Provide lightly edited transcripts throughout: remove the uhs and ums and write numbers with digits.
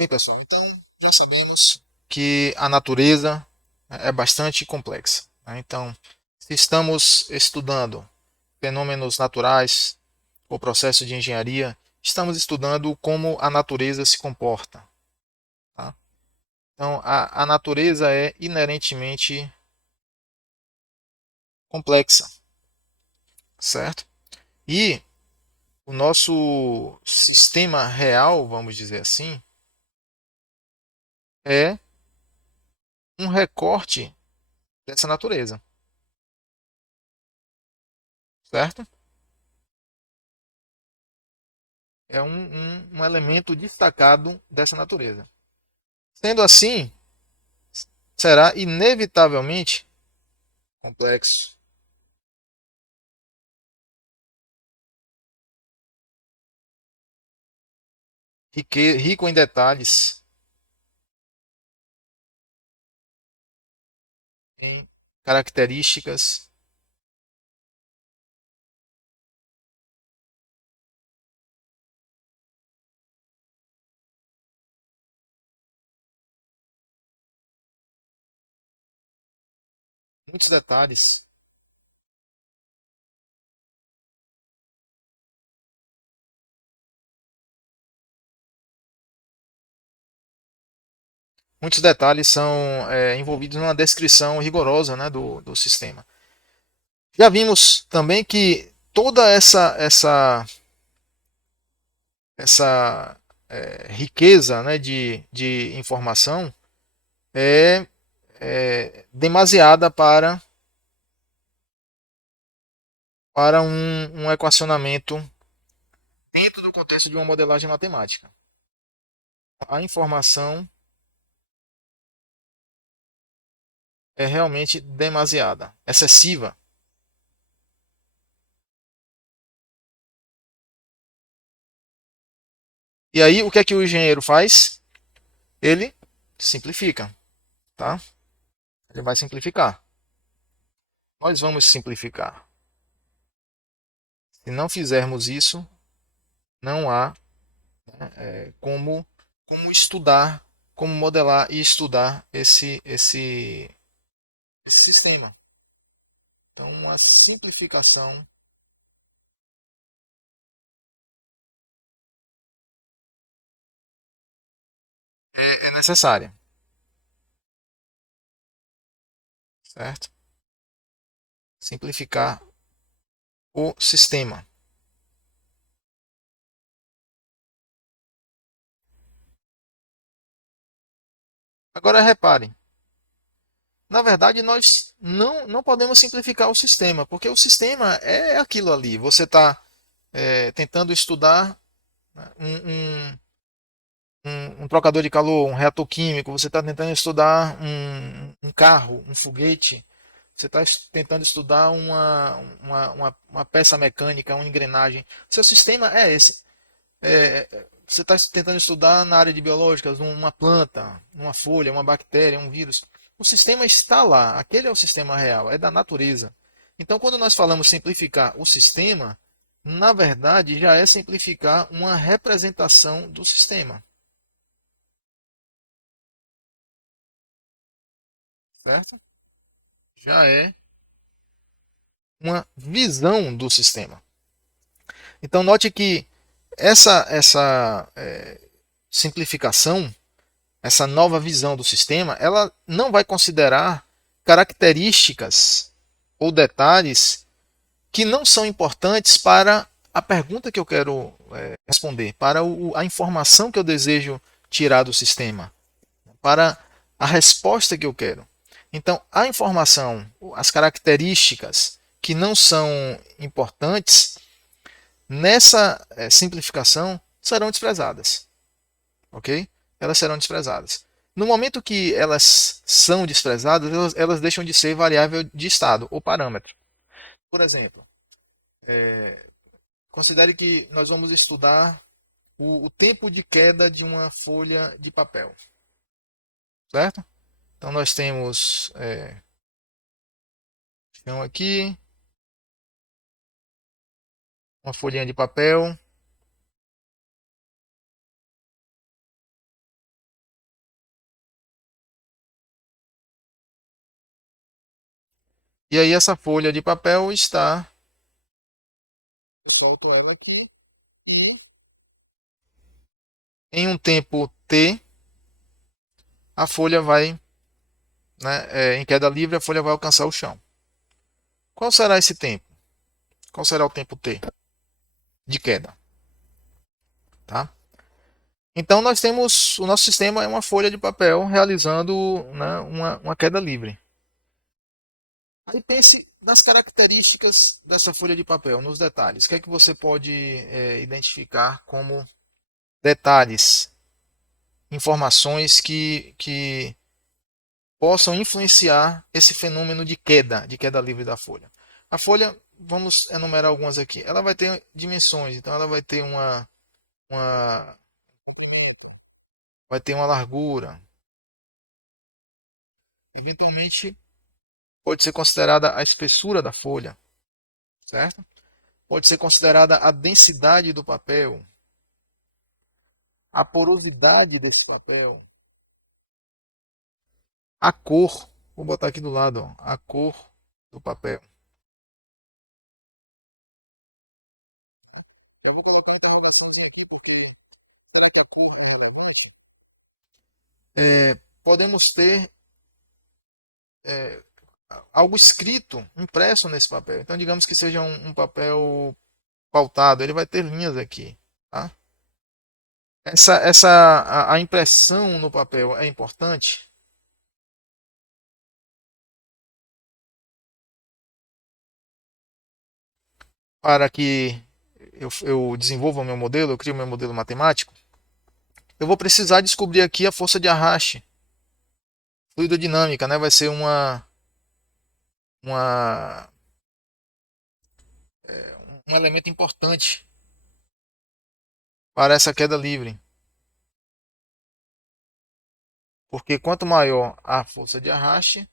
Bem, pessoal, então já sabemos que a natureza é bastante complexa, né? Então, se estamos estudando fenômenos naturais ou processos de engenharia, estamos estudando como a natureza se comporta, tá? Então, a natureza é inerentemente complexa, certo? E o nosso sistema real, vamos dizer assim, é um recorte dessa natureza, certo? É um elemento destacado dessa natureza. Sendo assim, será inevitavelmente complexo, rico em detalhes, em características, muitos detalhes. Muitos detalhes são envolvidos numa descrição rigorosa, né, do sistema. Já vimos também que toda essa riqueza, né, de informação é, é demasiada para um equacionamento dentro do contexto de uma modelagem matemática. A informação é realmente demasiada, excessiva. E aí, o que é que o engenheiro faz? Ele simplifica, tá? Ele vai simplificar. Nós vamos simplificar. Se não fizermos isso, não há como estudar, como modelar e estudar esse sistema. Então, uma simplificação é necessária, certo? Simplificar o sistema. Agora repare, na verdade nós não podemos simplificar o sistema, porque o sistema é aquilo ali. Você está tentando estudar né, um trocador de calor, um reator químico, você está tentando estudar um carro, um foguete, você está tentando estudar uma peça mecânica, uma engrenagem. Seu sistema é esse. Você está tentando estudar na área de biológicas, uma planta, uma folha, uma bactéria, um vírus. O sistema está lá, aquele é o sistema real, é da natureza. Então, quando nós falamos simplificar o sistema, na verdade já é simplificar uma representação do sistema, certo? Já é uma visão do sistema. Então, note que essa simplificação, essa nova visão do sistema, ela não vai considerar características ou detalhes que não são importantes para a pergunta que eu quero responder, para a informação que eu desejo tirar do sistema, para a resposta que eu quero. Então, a informação, as características que não são importantes nessa simplificação serão desprezadas, ok? Elas serão desprezadas. No momento que elas são desprezadas, elas deixam de ser variável de estado ou parâmetro. Por exemplo, considere que nós vamos estudar o tempo de queda de uma folha de papel, certo? Então nós temos então aqui uma folhinha de papel E aí essa folha de papel está. Eu solto ela aqui e em um tempo t, a folha vai, né, em queda livre, a folha vai alcançar o chão. Qual será esse tempo? Qual será o tempo t de queda? Tá? Então nós temos, o nosso sistema é uma folha de papel realizando, né, uma queda livre. Aí pense nas características dessa folha de papel, nos detalhes. O que é que você pode identificar como detalhes, informações que possam influenciar esse fenômeno de queda livre da folha? A folha, vamos enumerar algumas aqui. Ela vai ter dimensões, então ela uma, vai ter uma largura. Eventualmente, pode ser considerada a espessura da folha, certo? Pode ser considerada a densidade do papel, a porosidade desse papel, a cor. Vou botar aqui do lado, ó, a cor do papel. Eu vou colocar uma interrogaçãozinha aqui porque será que a cor é elegante? Podemos ter é, algo escrito, impresso nesse papel. Então, digamos que seja um papel pautado, ele vai ter linhas aqui. Tá? A impressão no papel é importante para que eu desenvolva o meu modelo, eu crio o meu modelo matemático. Eu vou precisar descobrir aqui a força de arraste fluidodinâmica, né? Vai ser uma, um elemento importante para essa queda livre. Porque quanto maior a força de arraste,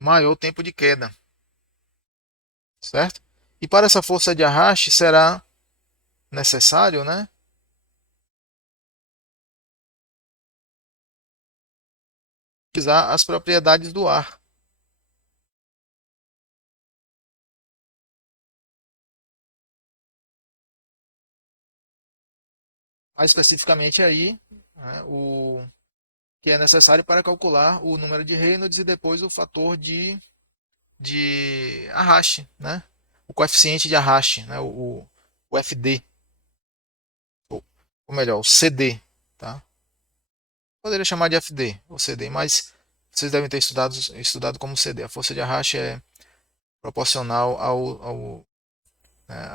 maior o tempo de queda, certo? E para essa força de arraste será necessário, né, utilizar as propriedades do ar. Mais especificamente aí, né, o que é necessário para calcular o número de Reynolds e depois o fator de arraste, né? O coeficiente de arraste, né? O FD, ou melhor, o CD, tá? Poderia chamar de FD ou CD, mas vocês devem ter estudado como CD. A força de arraste é proporcional né,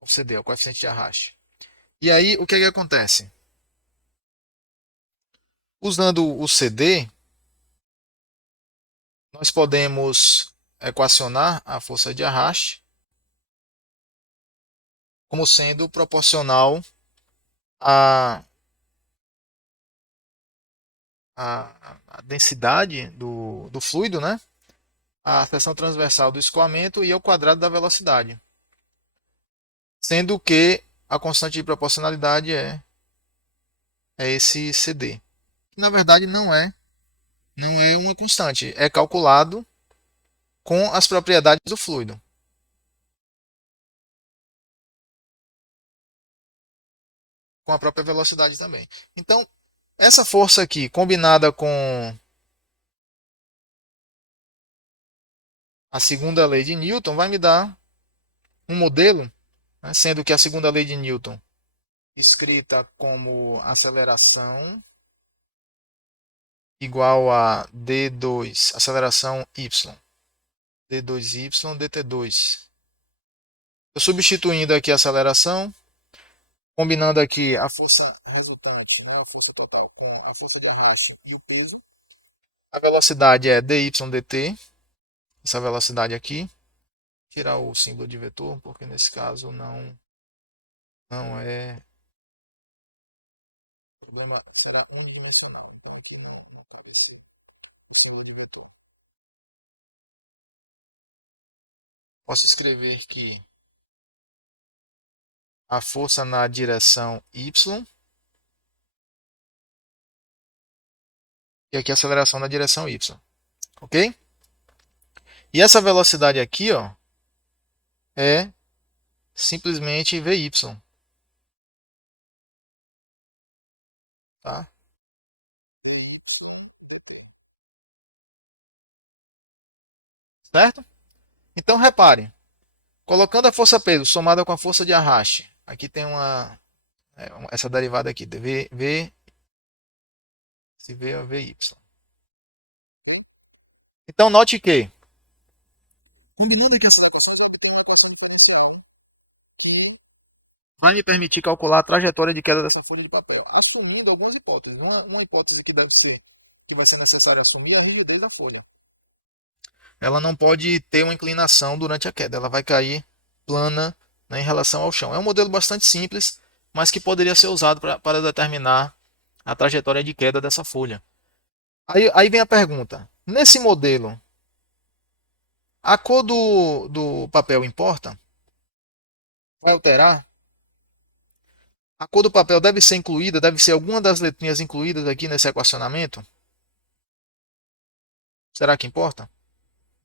ao CD, ao coeficiente de arraste. E aí, o que, é que acontece? Usando o CD, nós podemos equacionar a força de arraste como sendo proporcional à, à densidade do fluido, né? À seção transversal do escoamento e ao quadrado da velocidade. Sendo que a constante de proporcionalidade é esse CD. Na verdade, não é uma constante. É calculado com as propriedades do fluido, com a própria velocidade também. Então, essa força aqui, combinada com a segunda lei de Newton, vai me dar um modelo, né, sendo que a segunda lei de Newton, escrita como aceleração igual a d2, aceleração y, d2y, dt2. Eu substituindo aqui a aceleração, combinando aqui a força resultante, né, a força total, com a força de arraste e o peso. A velocidade é dy dt, essa velocidade aqui. Tirar o símbolo de vetor, porque nesse caso não é problema, será unidimensional. Então aqui não aparece o símbolo de vetor. Posso escrever que a força na direção y e aqui a aceleração na direção y. Ok? E essa velocidade aqui, ó, é simplesmente Vy, tá? Certo? Então repare, colocando a força peso somada com a força de arraste, aqui tem essa derivada aqui, se V é Vy. Então note que, combinando aqui essa equações, eu tenho uma equação final vai me permitir calcular a trajetória de queda dessa folha de papel, assumindo algumas hipóteses. Uma hipótese que deve ser que vai ser necessário assumir é a rigidez da folha. Ela não pode ter uma inclinação durante a queda, ela vai cair plana, né, em relação ao chão. É um modelo bastante simples, mas que poderia ser usado para determinar a trajetória de queda dessa folha. Aí vem a pergunta: nesse modelo, a cor do papel importa? Vai alterar? A cor do papel deve ser incluída, deve ser alguma das letrinhas incluídas aqui nesse equacionamento? Será que importa?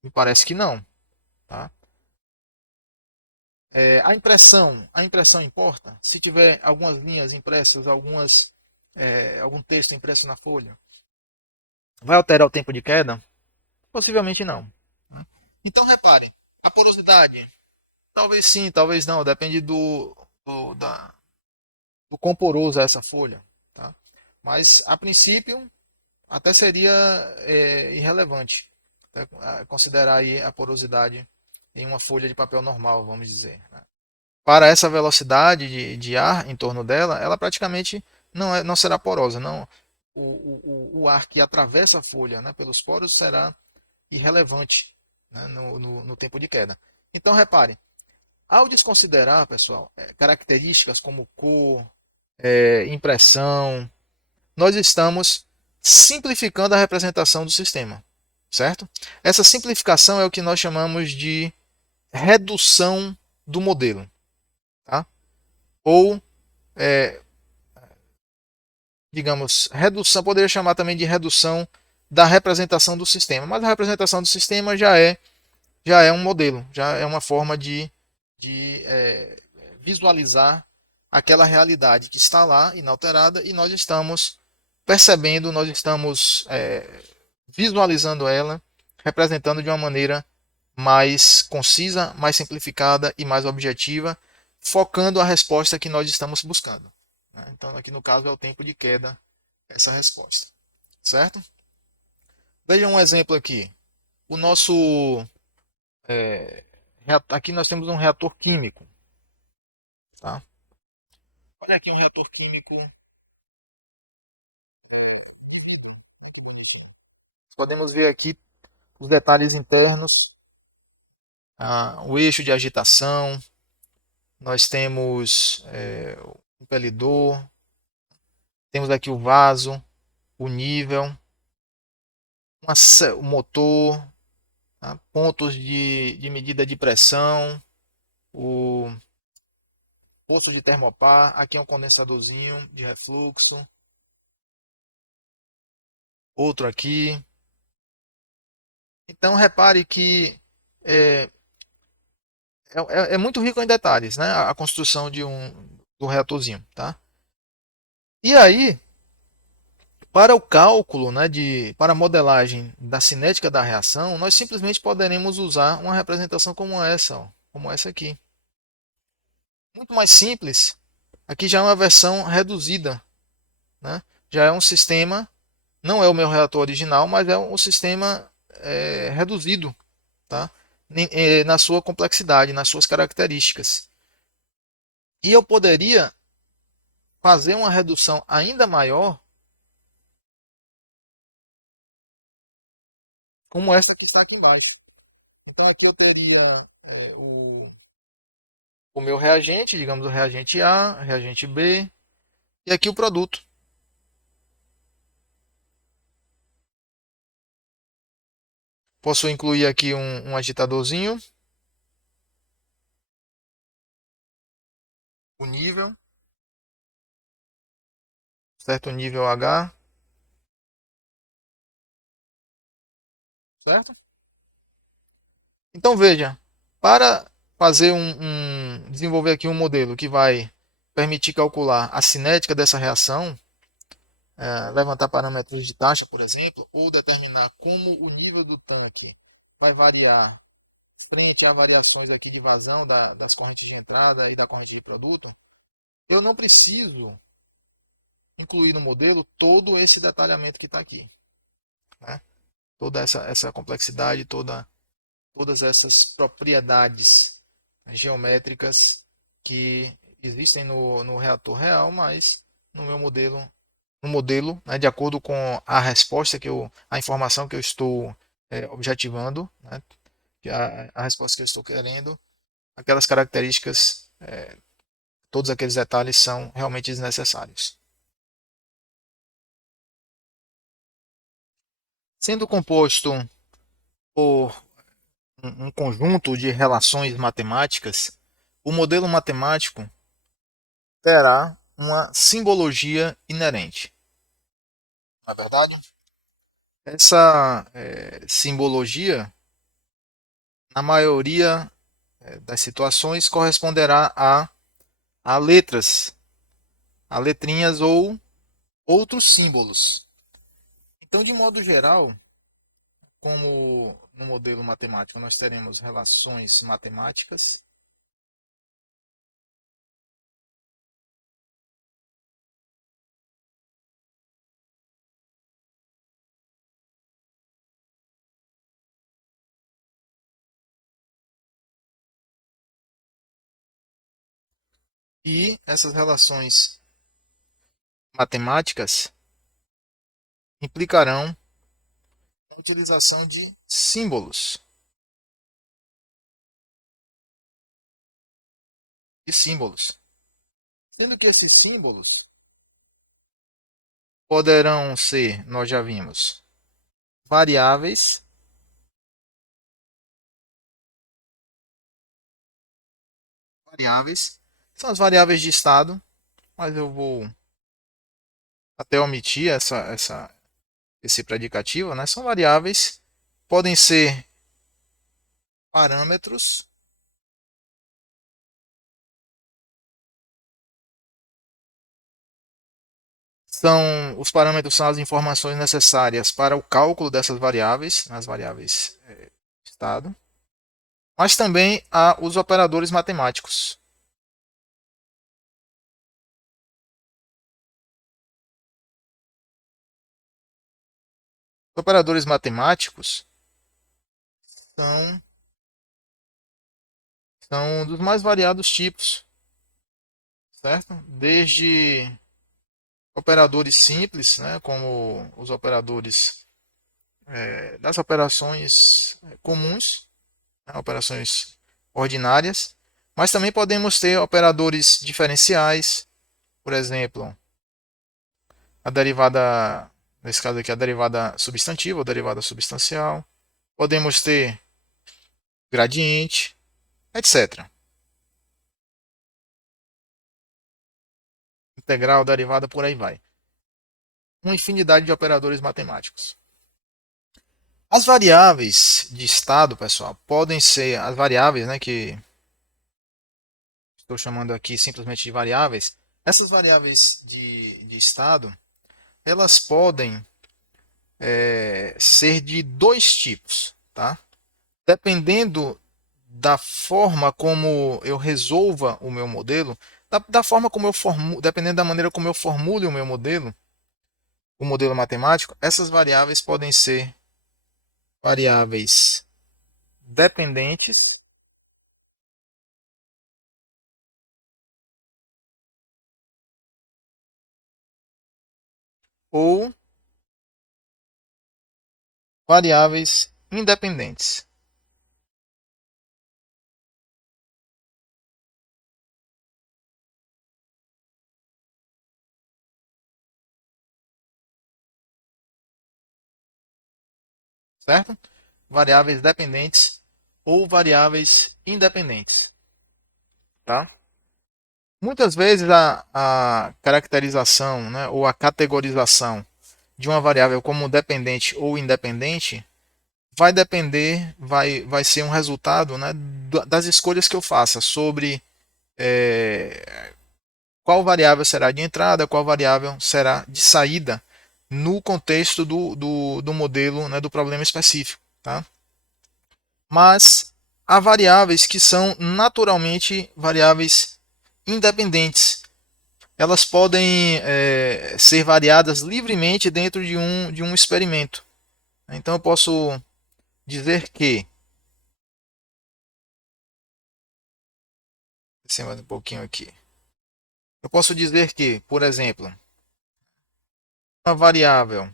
Me parece que não. Tá? A impressão importa? Se tiver algumas linhas impressas, algum texto impresso na folha, vai alterar o tempo de queda? Possivelmente não. Né? Então repare, a porosidade, talvez sim, talvez não, depende do quão poroso é essa folha. Tá? Mas a princípio até seria irrelevante, tá? Considerar aí a porosidade em uma folha de papel normal, vamos dizer. Né? Para essa velocidade de ar em torno dela, ela praticamente não será porosa. Não, o ar que atravessa a folha, né, pelos poros será irrelevante, né, no tempo de queda. Então, repare, ao desconsiderar, pessoal, características como cor, impressão, nós estamos simplificando a representação do sistema, certo? Essa simplificação é o que nós chamamos de redução do modelo, tá? Ou, é, digamos, redução, poderia chamar também de redução da representação do sistema, mas a representação do sistema já é um modelo, já é uma forma de visualizar aquela realidade que está lá, inalterada, e nós estamos percebendo, nós estamos visualizando ela, representando de uma maneira mais concisa, mais simplificada e mais objetiva, focando a resposta que nós estamos buscando. Né? Então, aqui no caso, é o tempo de queda, essa resposta. Certo? Veja um exemplo aqui. O nosso. Aqui nós temos um reator químico. Tá? Olha aqui um reator químico. Podemos ver aqui os detalhes internos, o eixo de agitação, nós temos o impelidor, temos aqui o vaso, o nível, o motor, tá? Pontos de medida de pressão, o poço de termopar, aqui é um condensadorzinho de refluxo, outro aqui. Então repare que é, é muito rico em detalhes, né? A construção do reatorzinho, tá? E aí, para o cálculo, né, para a modelagem da cinética da reação, nós simplesmente poderemos usar uma representação como essa, ó, como essa aqui. Muito mais simples. Aqui já é uma versão reduzida, né? Já é um sistema, não é o meu reator original, mas é um sistema reduzido, tá? Na sua complexidade, nas suas características. E eu poderia fazer uma redução ainda maior, como essa que está aqui embaixo. Então aqui eu teria o meu reagente, digamos o reagente A, reagente B, e aqui o produto. Posso incluir aqui um agitadorzinho, o nível, certo? O nível H, certo? Então veja, para fazer desenvolver aqui um modelo que vai permitir calcular a cinética dessa reação, levantar parâmetros de taxa, por exemplo, ou determinar como o nível do tanque vai variar frente a variações aqui de vazão das correntes de entrada e da corrente de produto, eu não preciso incluir no modelo todo esse detalhamento que está aqui, né? Toda essa complexidade, todas essas propriedades geométricas que existem no reator real, mas no meu modelo, no modelo, né, de acordo com a resposta a informação que eu estou objetivando, né, a resposta que eu estou querendo, aquelas características, todos aqueles detalhes são realmente desnecessários. Sendo composto por um conjunto de relações matemáticas, o modelo matemático terá uma simbologia inerente. Na verdade, essa simbologia, na maioria das situações, corresponderá a letras, a letrinhas ou outros símbolos. Então, de modo geral, como no modelo matemático nós teremos relações matemáticas, e essas relações matemáticas implicarão a utilização de símbolos. De símbolos. Sendo que esses símbolos poderão ser, nós já vimos, variáveis, variáveis, são as variáveis de estado, mas eu vou até omitir esse predicativo, né? São variáveis, podem ser parâmetros, os parâmetros são as informações necessárias para o cálculo dessas variáveis, as variáveis de estado, mas também há os operadores matemáticos. Os operadores matemáticos são, são dos mais variados tipos, certo? Desde operadores simples, né, como os operadores das operações comuns, né, operações ordinárias, mas também podemos ter operadores diferenciais, por exemplo, a derivada, nesse caso aqui, a derivada substantiva ou derivada substancial. Podemos ter gradiente, etc. Integral, derivada, por aí vai. Uma infinidade de operadores matemáticos. As variáveis de estado, pessoal, podem ser as variáveis, né, que estou chamando aqui simplesmente de variáveis. Essas variáveis de estado, elas podem ser de dois tipos, tá? Dependendo da forma como eu resolva o meu modelo, da forma como eu formulo, dependendo da maneira como eu formule o modelo matemático, essas variáveis podem ser variáveis dependentes ou variáveis independentes, certo? Variáveis dependentes ou variáveis independentes, tá? Muitas vezes a caracterização, né, ou a categorização de uma variável como dependente ou independente vai depender, vai ser um resultado, né, das escolhas que eu faça sobre qual variável será de entrada, qual variável será de saída no contexto do modelo, né, do problema específico. Tá? Mas há variáveis que são naturalmente variáveis independentes. Elas podem ser variadas livremente dentro de um experimento. Então eu posso dizer que, descer mais um pouquinho aqui, eu posso dizer que, por exemplo, uma variável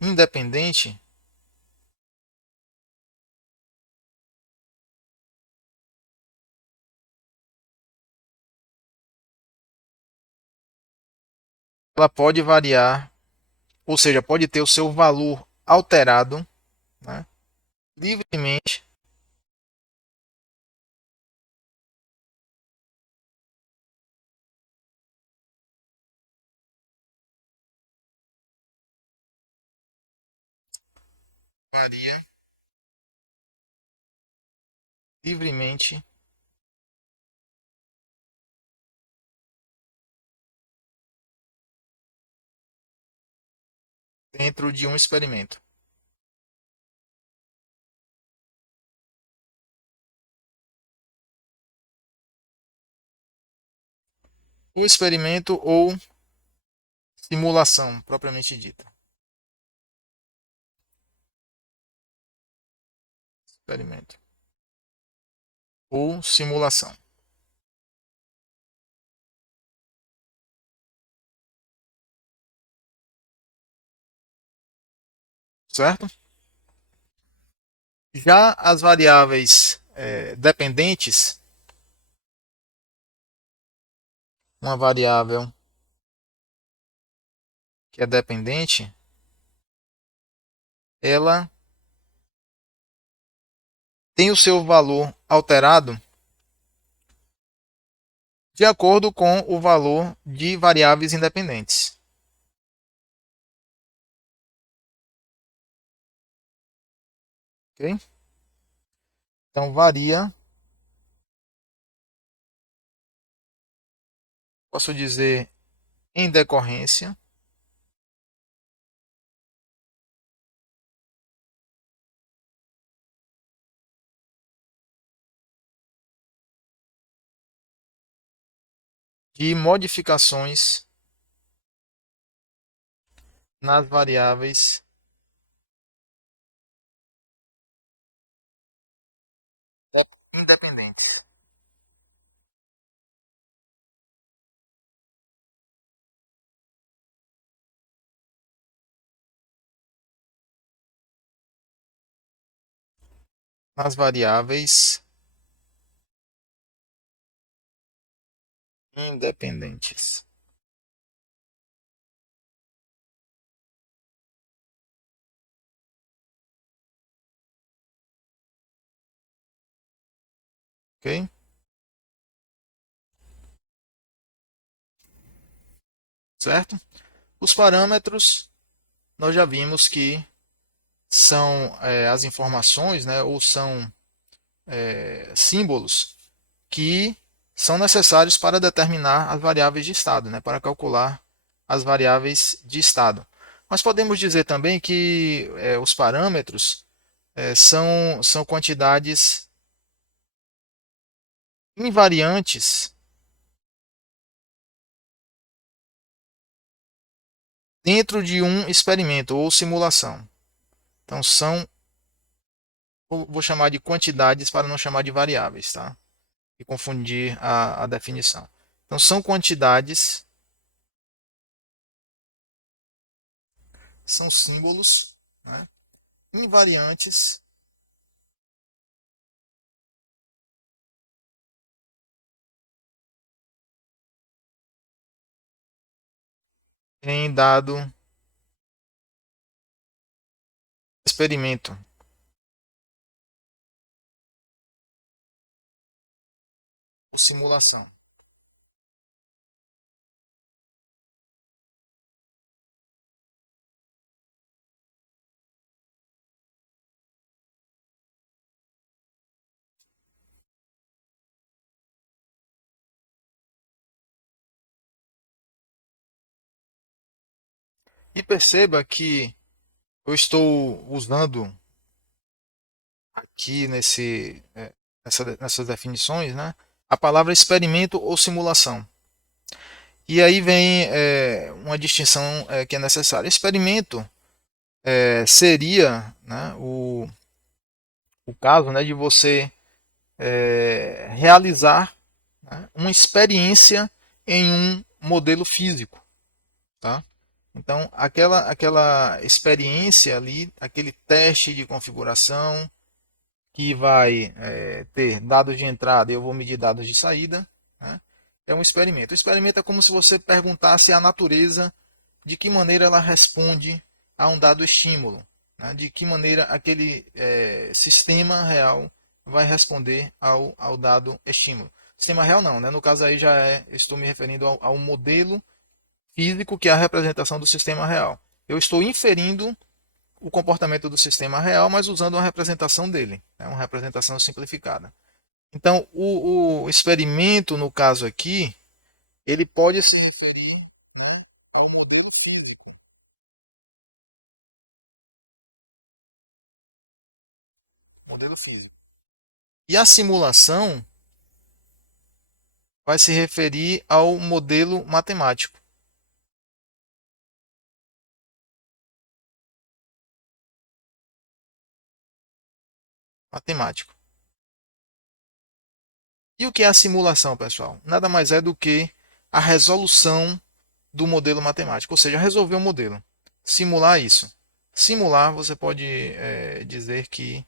independente ela pode variar, ou seja, pode ter o seu valor alterado, né, livremente varia livremente dentro de um experimento. O experimento ou simulação, propriamente dita. Experimento ou simulação. Certo? Já as variáveis dependentes, uma variável que é dependente, ela tem o seu valor alterado de acordo com o valor de variáveis independentes. Ok? Então varia, posso dizer, em decorrência de modificações nas variáveis independentes. Nas variáveis independentes. Ok? Certo? Os parâmetros, nós já vimos que são as informações, né, ou são símbolos que são necessários para determinar as variáveis de estado, né, para calcular as variáveis de estado. Mas podemos dizer também que os parâmetros são quantidades invariantes dentro de um experimento ou simulação. Então são, vou chamar de quantidades para não chamar de variáveis, tá? E confundir a definição. Então são quantidades, são símbolos, né, invariantes em dado experimento ou simulação. E perceba que eu estou usando aqui nessas definições, né, a palavra experimento ou simulação. E aí vem uma distinção que é necessária. Experimento seria, né, o caso, né, de você realizar, né, uma experiência em um modelo físico. Tá? Então, aquela experiência ali, aquele teste de configuração que vai ter dados de entrada e eu vou medir dados de saída, né? É um experimento. O experimento é como se você perguntasse à natureza de que maneira ela responde a um dado estímulo, né? De que maneira aquele sistema real vai responder ao dado estímulo. Sistema real não, né? No caso aí estou me referindo ao modelo físico que é a representação do sistema real. Eu estou inferindo o comportamento do sistema real, mas usando uma representação dele, né? Uma representação simplificada. Então, o experimento, no caso aqui, ele pode se referir ao modelo físico. Modelo físico. E a simulação vai se referir ao modelo matemático. Matemático. E o que é a simulação, pessoal? Nada mais é do que a resolução do modelo matemático, ou seja, resolver um modelo. Simular isso. Simular, você pode dizer que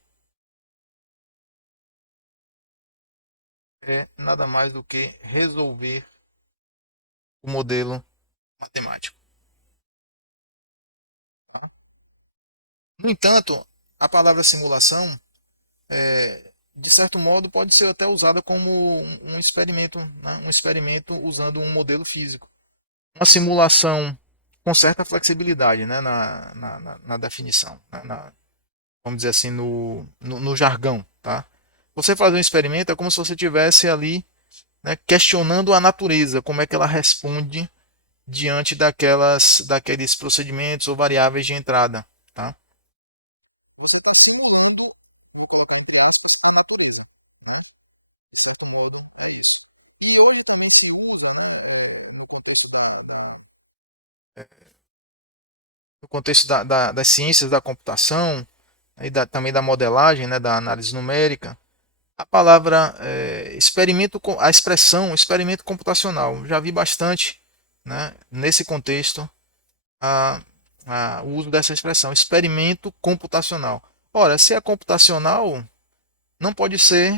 é nada mais do que resolver o modelo matemático. Tá? No entanto, a palavra simulação, de certo modo, pode ser até usada como um experimento, né? Um experimento usando um modelo físico. Uma simulação com certa flexibilidade, né? Na definição, né? Vamos dizer assim, no jargão. Tá? Você fazer um experimento é como se você estivesse ali, né, questionando a natureza, como é que ela responde diante daqueles procedimentos ou variáveis de entrada. Tá? Você está simulando, vou colocar entre aspas, a natureza. Né? De certo modo, é isso. E hoje também se usa, né, no contexto das ciências da computação e também da modelagem, né, da análise numérica, a palavra experimento, a expressão experimento computacional. Já vi bastante, né, nesse contexto a, o uso dessa expressão, experimento computacional. Ora, se é computacional, não pode ser,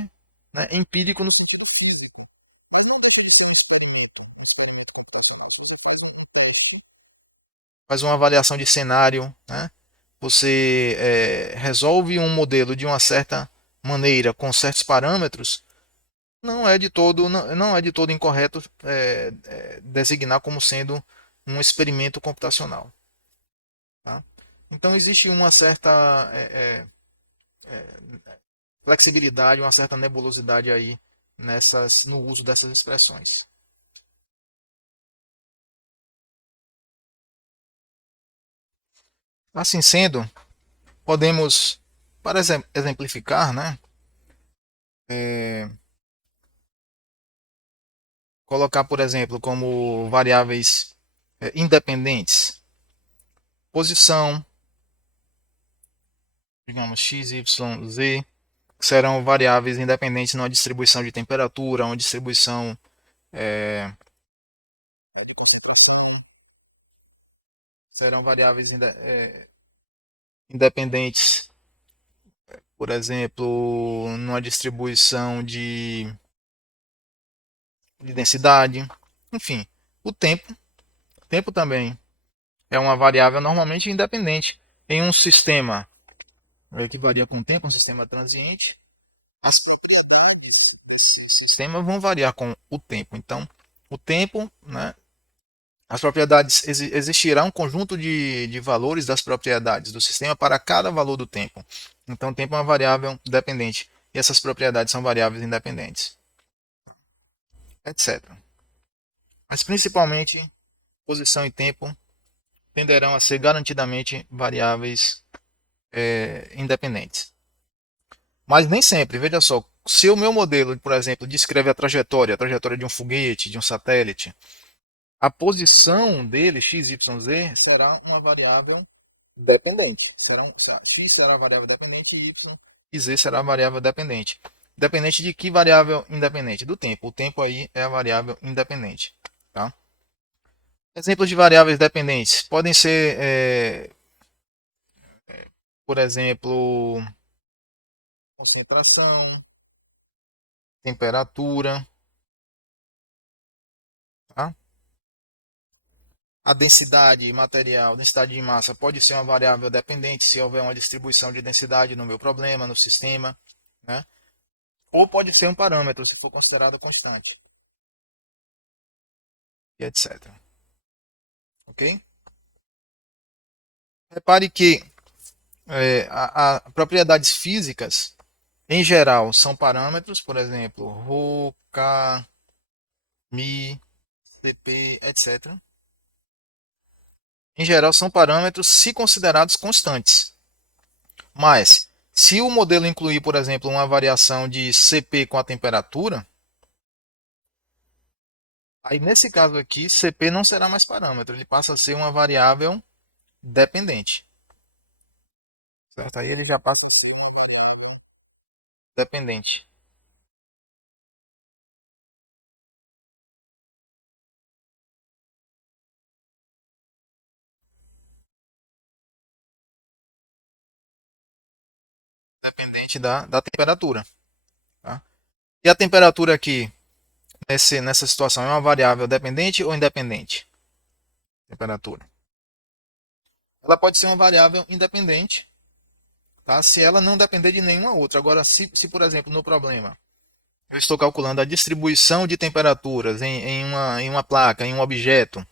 né, empírico no sentido físico. Mas não deixa de ser um experimento computacional. Você faz um teste, faz uma avaliação de cenário, né? Você resolve um modelo de uma certa maneira, com certos parâmetros, não é de todo incorreto designar como sendo um experimento computacional. Tá? Então existe uma certa flexibilidade, uma certa nebulosidade aí no uso dessas expressões. Assim sendo, podemos, para exemplificar, né, é, colocar, por exemplo, como variáveis independentes, posição, digamos x, y, z, que serão variáveis independentes numa distribuição de temperatura, uma distribuição de concentração, serão variáveis independentes, por exemplo, numa distribuição de densidade, enfim, o tempo também é uma variável normalmente independente. Em um sistema que varia com o tempo, um sistema transiente, as propriedades desse sistema vão variar com o tempo. Então, o tempo, né, as propriedades, existirá um conjunto de valores das propriedades do sistema para cada valor do tempo. Então, o tempo é uma variável dependente e essas propriedades são variáveis independentes, etc. Mas principalmente posição e tempo tenderão a ser garantidamente variáveis independentes. Mas nem sempre, veja só, se o meu modelo, por exemplo, descreve a trajetória de um foguete, de um satélite, a posição dele, x, y, z, será uma variável dependente. X será a variável dependente e y e z será a variável dependente. Dependente de que variável independente? Do tempo. O tempo aí é a variável independente. Tá? Exemplos de variáveis dependentes podem ser, por exemplo, concentração, temperatura, tá? A densidade material, densidade de massa, pode ser uma variável dependente se houver uma distribuição de densidade no meu problema, no sistema, né? Ou pode ser um parâmetro se for considerado constante, e etc. Ok? Repare que propriedades físicas, em geral, são parâmetros, por exemplo, ρ, K, μ, Cp, etc. Em geral, são parâmetros se considerados constantes. Mas, se o modelo incluir, por exemplo, uma variação de Cp com a temperatura, aí nesse caso aqui, Cp não será mais parâmetro, ele passa a ser uma variável dependente. Certo? Aí ele já passa a ser uma variável dependente. Dependente da temperatura. Tá? E a temperatura aqui, nessa situação, é uma variável dependente ou independente? Temperatura. Ela pode ser uma variável independente, tá? Se ela não depender de nenhuma outra. Agora, se por exemplo, no problema, eu estou calculando a distribuição de temperaturas em uma placa, em um objeto,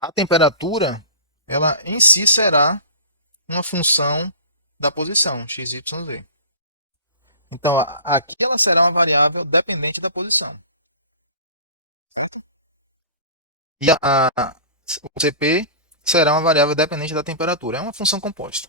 a temperatura, ela em si será uma função da posição, x, y, z. Então, aqui ela será uma variável dependente da posição. E o Cp será uma variável dependente da temperatura. É uma função composta.